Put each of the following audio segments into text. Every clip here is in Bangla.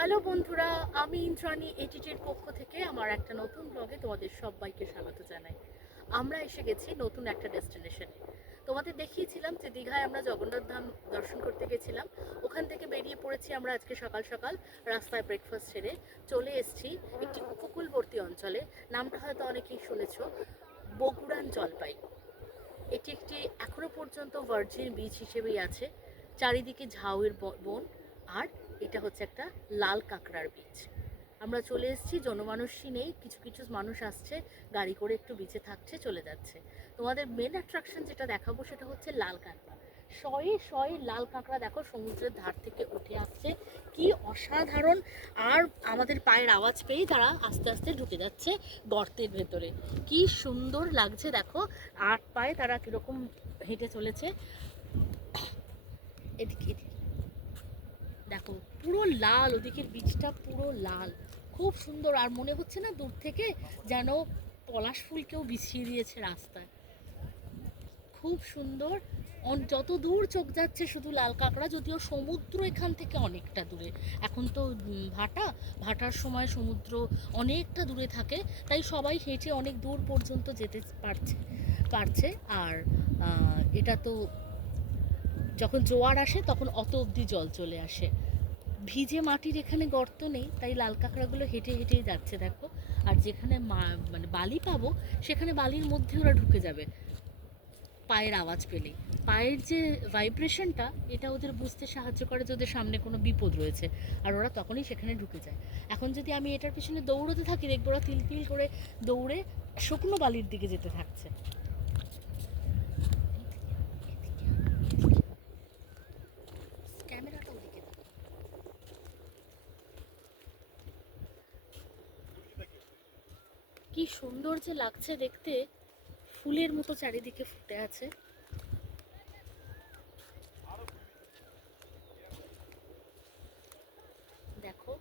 হ্যালো বন্ধুরা, আমি ইন্দ্রাণী এটিটির পক্ষ থেকে আমার একটা নতুন ব্লগে তোমাদের সবাইকে স্বাগত জানাই। আমরা এসে গেছি নতুন একটা ডেস্টিনেশনে তোমাদের দেখিয়েছিলাম যে দীঘায় আমরা জগন্নাথ ধাম দর্শন করতে গেছিলাম। ওখান থেকে বেরিয়ে পড়েছি আমরা আজকে সকাল সকাল রাস্তায় ব্রেকফাস্ট সেরে চলে এসেছি একটি উপকূলবর্তী অঞ্চলে। নামটা হয়তো অনেকেই শুনেছ, বগুড়ান জলপাই। এটি একটি এখনও পর্যন্ত ভার্জিন বিচ হিসেবেই আছে। চারিদিকে ঝাউয়ের বন। আর এটা হচ্ছে একটা লাল কাঁকড়ার বীচ আমরা চলে এসেছি, জনমানুষই নেই, কিছু কিছু মানুষ আসছে, গাড়ি করে একটু বিচে থাকছে, চলে যাচ্ছে। তোমাদের মেন অ্যাট্রাকশন যেটা দেখাবো সেটা হচ্ছে লাল কাঁকড়া। শয়ে শয়ে লাল কাঁকড়া দেখো সমুদ্রের ধার থেকে উঠে আসছে। কি অসাধারণ! আর আমাদের পায়ের আওয়াজ পেয়েই তারা আস্তে আস্তে ঢুকে যাচ্ছে গর্তের ভেতরে। কি সুন্দর লাগছে দেখো! আট পায়ে তারা কীরকম হেঁটে চলেছে। এদিকে এদিকে। দেখো, পুরো লাল ওদিকের বীজটা পুরো লাল। খুব সুন্দর, আর মনে হচ্ছে না দূর থেকে যেন পলাশ ফুল কেউ বিছিয়ে দিয়েছে রাস্তায়। খুব সুন্দর যত দূর চোখ যাচ্ছে শুধু লাল কাঁকড়া, যদিও সমুদ্র এখান থেকে অনেকটা দূরে। এখন তো ভাটা, ভাটার সময় সমুদ্র অনেকটা দূরে থাকে, তাই সবাই হেঁটে অনেক দূর পর্যন্ত যেতে পারছে পারছে। আর এটা তো যখন জোয়ার আসে তখন অত অবধি জল চলে আসে। ভিজে মাটির এখানে গর্ত নেই, তাই লাল কাঁকড়াগুলো হেঁটে হেঁটেই যাচ্ছে দেখো। আর যেখানে মা- মানে বালি পাবো, সেখানে বালির মধ্যে ওরা ঢুকে যাবে। পায়ের আওয়াজ পেলেই। পায়ের যে ভাইব্রেশনটা, এটা ওদের বুঝতে সাহায্য করে যে ওদের সামনে কোনো বিপদ রয়েছে। আর ওরা তখনই সেখানে ঢুকে যায়। এখন যদি আমি এটার পিছনে দৌড়তে থাকি, দেখব ওরা তিল তিল করে দৌড়ে শুকনো বালির দিকে যেতে থাকছে। কি সুন্দর যে লাগছে দেখতে। ফুলের মতো চারিদিকে ফুটে আছে। দেখো,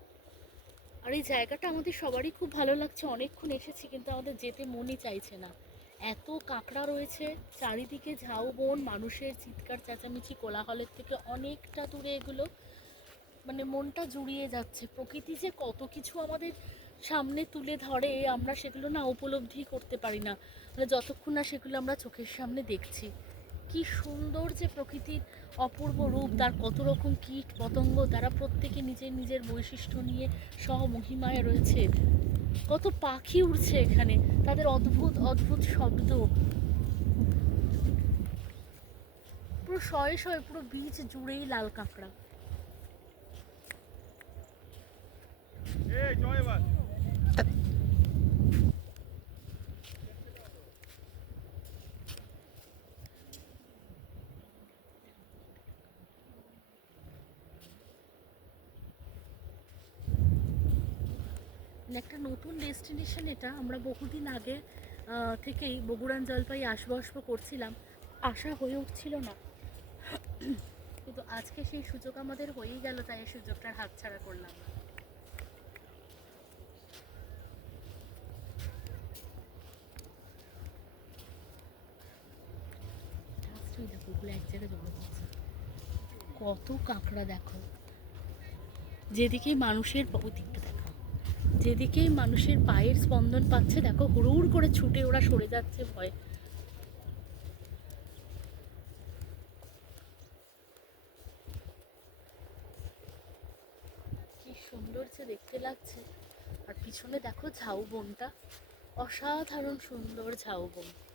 আর এই জায়গাটা আমাদের সবারই খুব ভালো লাগছে। অনেকক্ষণ এসেছি, কিন্তু আমাদের যেতে মনই চাইছে না। এত কাঁকড়া রয়েছে, চারিদিকে ঝাউ বন মানুষের চিৎকার, চেঁচামেচি, কোলাহলের থেকে অনেকটা দূরে এগুলো। মানে মনটা জুড়িয়ে যাচ্ছে। প্রকৃতি যে কত কিছু আমাদের সামনে তুলে ধরে, আমরা সেগুলো না উপলব্ধি করতে পারি না। মানে যতক্ষণ না সেগুলো আমরা চোখের সামনে দেখছি। কি সুন্দর যে প্রকৃতির অপূর্ব রূপ, তার কত রকম কীট পতঙ্গ, তারা প্রত্যেকে নিজের নিজের বৈশিষ্ট্য নিয়ে সহ মহিমায় রয়েছে। কত পাখি উড়ছে এখানে, তাদের অদ্ভুত অদ্ভুত শব্দ। পুরো শয়ে শয়ে পুরো বীজ জুড়েই লাল কাঁকড়া এই জয় এবার মানে একটা নতুন ডেস্টিনেশন এটা, আমরা বহুদিন আগে থেকেই বগুড়ান জলপাই আসব করছিলাম। আশা হয়ে উঠছিল না। কিন্তু আজকে সেই সুযোগ আমাদের হয়েই গেল, তাই এই সুযোগটার হাতছাড়া করলাম। না Just ওই ওগুলো এক জায়গায় জমা হচ্ছে। কত কাঁকড়া দেখো। যেদিকেই মানুষের ওদিকটা দেখো যেদিকেই মানুষের পায়ের স্পন্দন পাচ্ছে, দেখো, হুড়ুহুড় করে ছুটে ওরা সরে যাচ্ছে ভয়। কি সুন্দর যে দেখতে লাগছে। আর পিছনে দেখো ঝাউবনটা। অসাধারণ সুন্দর ঝাউবন।